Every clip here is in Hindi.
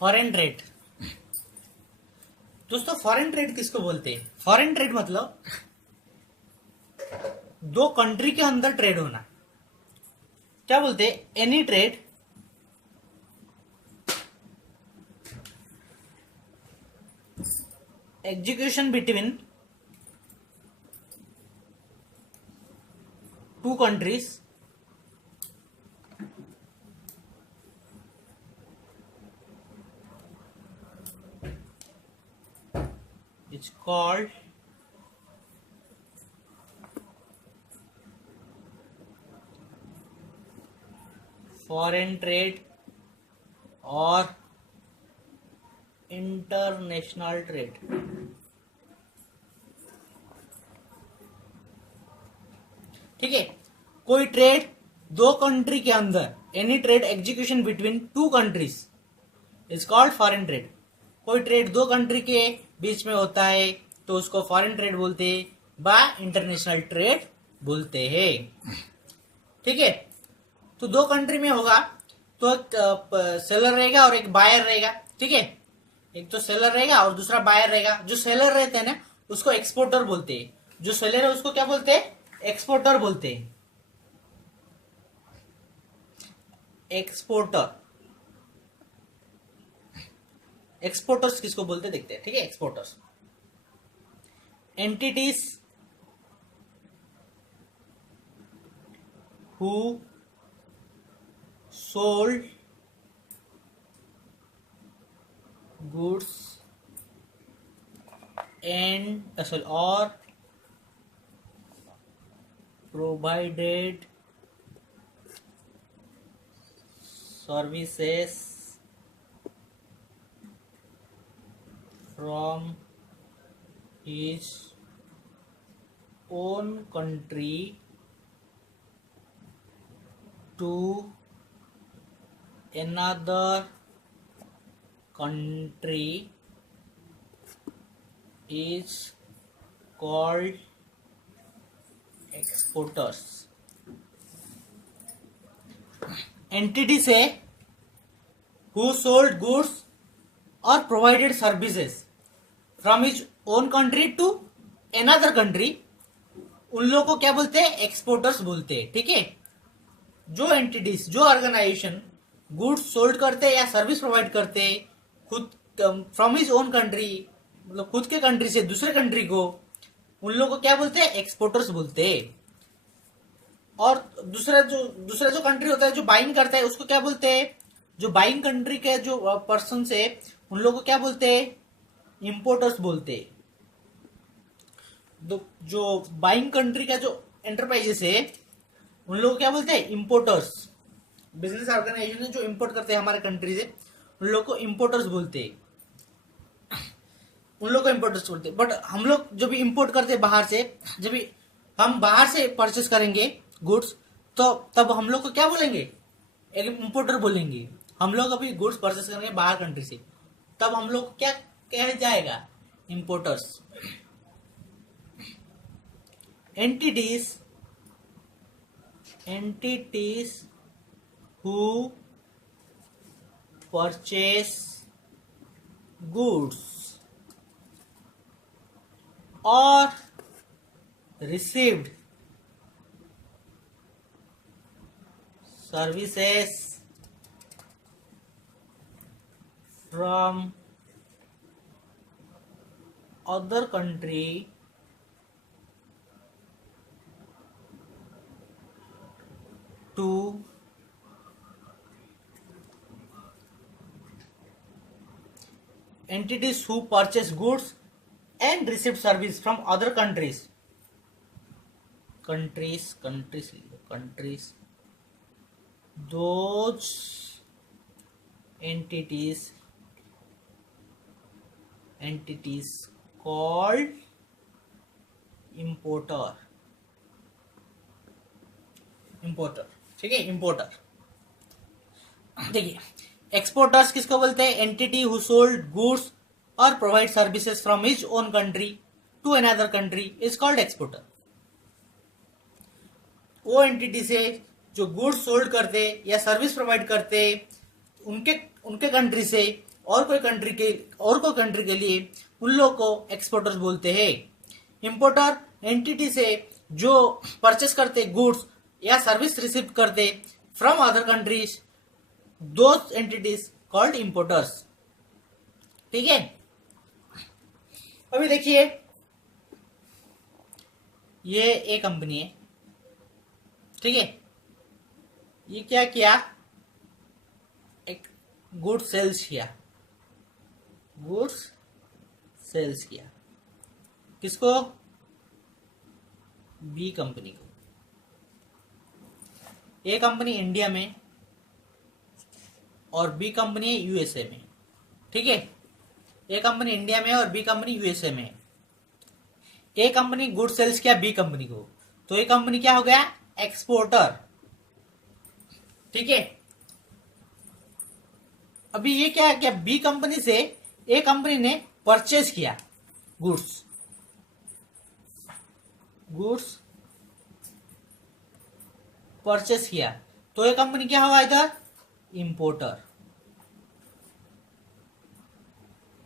Foreign trade. दोस्तों फॉरेन ट्रेड किसको बोलते हैं? फॉरेन ट्रेड मतलब दो कंट्री के अंदर ट्रेड होना। क्या बोलते हैं? Any trade execution between two countries is called foreign trade और इंटरनेशनल ट्रेड। ठीक है, कोई ट्रेड दो कंट्री के अंदर, any trade execution between two countries is called foreign trade. कोई ट्रेड दो कंट्री के बीच में होता है तो उसको फॉरेन ट्रेड बोलते हैं, बा इंटरनेशनल ट्रेड बोलते हैं। ठीक है, तो दो कंट्री में होगा तो एक सेलर रहेगा और एक बायर रहेगा। ठीक है, एक तो सेलर रहेगा और दूसरा बायर रहेगा। जो सेलर रहते हैं ना उसको एक्सपोर्टर बोलते हैं, जो सेलर है उसको क्या बोलते हैं? एक्सपोर्टर बोलते हैं। एक्सपोर्टर, एक्सपोर्टर्स किसको बोलते देखते हैं। ठीक है, exporters entities who sold goods and or provided services from his own country to another country is called exporters। Entity से who sold goods or provided services from his own country to another country, उन लोगों को क्या बोलते हैं? एक्सपोर्टर्स बोलते हैं। ठीक है, जो एंटिटीज, जो ऑर्गेनाइजेशन गुड्स सोल्ड करते हैं या सर्विस प्रोवाइड करते हैं खुद फ्रॉम हिज ओन कंट्री, मतलब खुद के कंट्री से दूसरे कंट्री को, उन लोगों को क्या बोलते हैं? एक्सपोर्टर्स बोलते हैं। और दूसरा जो कंट्री होता है जो बाइंग करता है उसको क्या बोलते हैं? जो बाइंग कंट्री के जो पर्सन है उन लोगों को क्या बोलते हैं? इंपोर्टर्स बोलते हैं। जो बाइंग कंट्री का जो एंटरप्राइजेस है उन लोगों को क्या बोलते हैं? इंपोर्टर्स। बिजनेस ऑर्गेनाइजेशन जो इंपोर्ट करते हैं हमारे कंट्री से उन लोगों को इंपोर्टर्स बोलते हैं। उन लोग को इम्पोर्टर्स बोलते हैं। बट हम लोग जो भी इम्पोर्ट करते हैं बाहर से, जब भी हम बाहर से परचेस करेंगे गुड्स तो तब हम लोग को क्या बोलेंगे? एक इम्पोर्टर बोलेंगे। हम लोग अभी गुड्स परचेस करेंगे बाहर कंट्री से तब हम लोग क्या कह जाएगा? Importers. Entities who purchase goods or received services from other country to entities who purchase goods and received service from other countries those entities called importer। ठीक है, इंपोर्टर। देखिए, एक्सपोर्टर्स किसको बोलते हैं? एंटिटी हु सोल्ड गुड्स और provide services from his own country to another country is called exporter. वो एंटिटी से जो गुड्स सोल्ड करते या सर्विस प्रोवाइड करते उनके कंट्री से और कोई कंट्री के लिए उन लोग को एक्सपोर्टर्स बोलते हैं। इंपोर्टर एंटिटी से जो परचेस करते गुड्स या सर्विस रिसीव करते from other countries, those entities called importers. ठीक है, अभी देखिए ये ए कंपनी है, ठीक है, ये क्या किया, एक गुड्स सेल्स किया, गुड्स सेल्स किया, किसको, बी कंपनी को। ए कंपनी इंडिया में और बी कंपनी है यूएसए में, ठीक है, ए कंपनी इंडिया में और बी कंपनी यूएसए में। ए कंपनी गुड सेल्स किया बी कंपनी को, तो ए कंपनी क्या हो गया, एक्सपोर्टर। ठीक है, अभी ये क्या किया, बी कंपनी से ए कंपनी ने परचेज किया गुड्स, गुड्स परचेस किया, तो ये कंपनी क्या हुआ इधर, इंपोर्टर।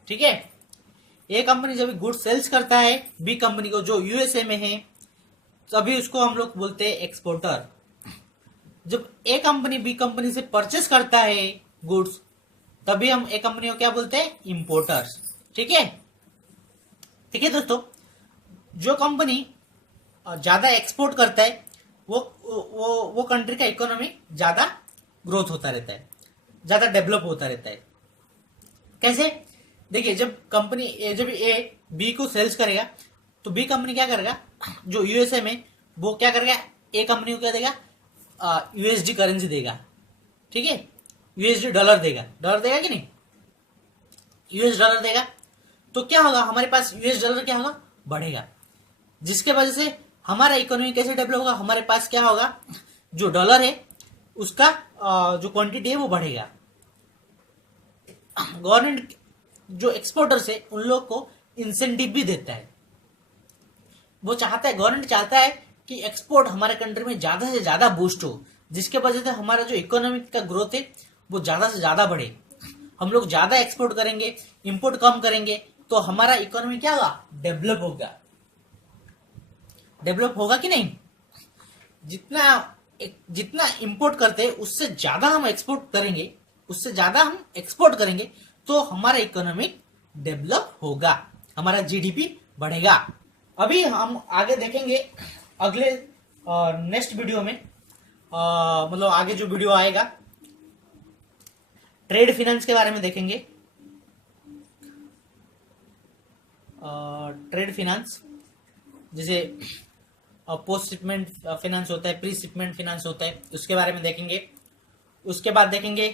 ठीक है, ये कंपनी जब गुड्स सेल्स करता है बी कंपनी को जो यूएसए में है, तभी उसको हम लोग बोलते हैं एक्सपोर्टर। जब ए कंपनी बी कंपनी से परचेस करता है गुड्स, तभी हम ए कंपनी को क्या बोलते हैं, इंपोर्टर्स। ठीक है, ठीक है दोस्तों, जो कंपनी ज्यादा एक्सपोर्ट करता है वो कंट्री का इकोनॉमी ज्यादा ग्रोथ होता रहता है, ज्यादा डेवलप होता रहता है। कैसे, देखिए जब ए बी को सेल्स करेगा तो बी कंपनी क्या करेगा, जो यूएसए में, वो क्या करेगा, ए कंपनी को क्या देगा, यूएसडी करेंसी देगा। ठीक है, यूएसडी डॉलर देगा कि नहीं, यूएस डॉलर देगा, तो क्या होगा, हमारे पास यूएस डॉलर क्या होगा, बढ़ेगा, जिसके वजह से हमारा इकोनॉमी कैसे डेवलप होगा, हमारे पास क्या होगा, जो डॉलर है उसका जो क्वांटिटी है वो बढ़ेगा। गवर्नमेंट जो एक्सपोर्टर्स है उन लोग को इंसेंटिव भी देता है, वो चाहता है, गवर्नमेंट चाहता है कि एक्सपोर्ट हमारे कंट्री में ज्यादा से ज्यादा बूस्ट हो, जिसके वजह से हमारा जो इकोनॉमिक का ग्रोथ है वो ज्यादा से ज्यादा बढ़े। हम लोग ज्यादा एक्सपोर्ट करेंगे, इंपोर्ट कम करेंगे, तो हमारा इकोनॉमी क्या होगा, डेवलप होगा। डेवलप होगा कि नहीं, जितना इंपोर्ट करते हैं उससे ज्यादा हम एक्सपोर्ट करेंगे, उससे ज्यादा हम एक्सपोर्ट करेंगे, तो हमारा इकोनॉमिक डेवलप होगा, हमारा जीडीपी बढ़ेगा। अभी हम आगे देखेंगे अगले नेक्स्ट वीडियो में, मतलब आगे जो वीडियो आएगा ट्रेड फिनेंस के बारे में देखेंगे। ट्रेड फिनेंस जैसे पोस्ट शिपमेंट फाइनेंस होता है, प्री शिपमेंट फाइनेंस होता है, उसके बारे में देखेंगे। उसके बाद देखेंगे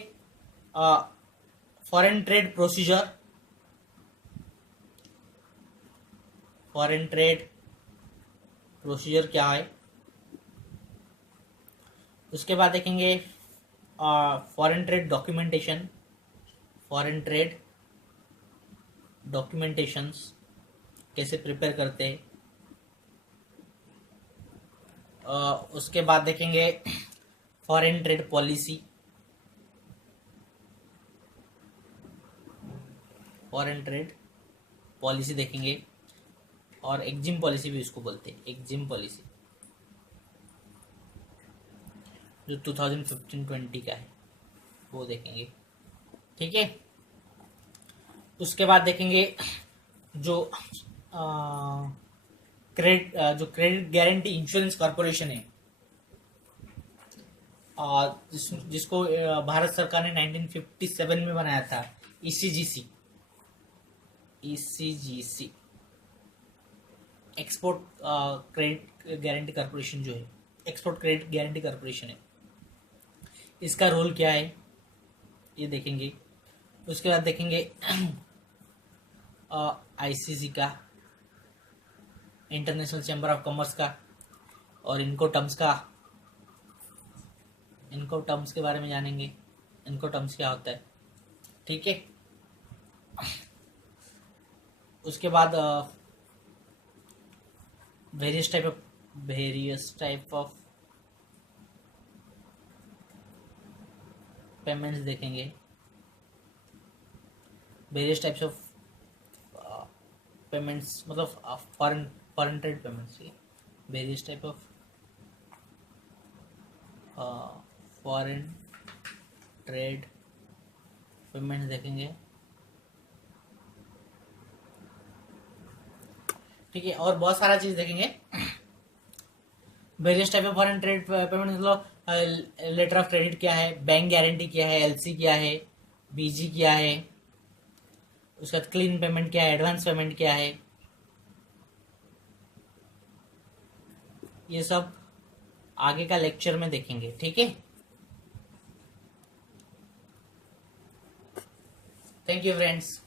foreign trade procedure, foreign trade procedure क्या है। उसके बाद देखेंगे foreign trade documentation, foreign trade documentations कैसे प्रिपेयर करते हैं। उसके बाद देखेंगे foreign trade policy, foreign trade policy देखेंगे, और एग्जिम पॉलिसी भी उसको बोलते हैं, एग्जिम पॉलिसी जो 2015-20 का है वो देखेंगे। ठीक है, उसके बाद देखेंगे जो क्रेडिट गारंटी इंश्योरेंस कॉर्पोरेशन है, जिसको भारत सरकार ने 1957 में बनाया था, ECGC, export credit guarantee corporation जो है, एक्सपोर्ट क्रेडिट गारंटी कॉर्पोरेशन है, इसका रोल क्या है ये देखेंगे। उसके बाद देखेंगे आईसीसी का, इंटरनेशनल चैम्बर ऑफ कॉमर्स का, और इनको टर्म्स के बारे में जानेंगे, इनको टर्म्स क्या होता है। ठीक है, उसके बाद वेरियस टाइप ऑफ पेमेंट्स देखेंगे, वेरियस टाइप्स ऑफ पेमेंट्स, मतलब foreign trade payments, various type of foreign trade payments देखेंगे। ठीक है, और बहुत सारा चीज देखेंगे। Various type of foreign trade payment, मतलब लेटर ऑफ क्रेडिट क्या है, बैंक गारंटी क्या है, एलसी क्या है, बीजी क्या है, उसका क्लीन पेमेंट क्या है, एडवांस पेमेंट क्या है, ये सब आगे का लेक्चर में देखेंगे। ठीक है, थैंक यू फ्रेंड्स।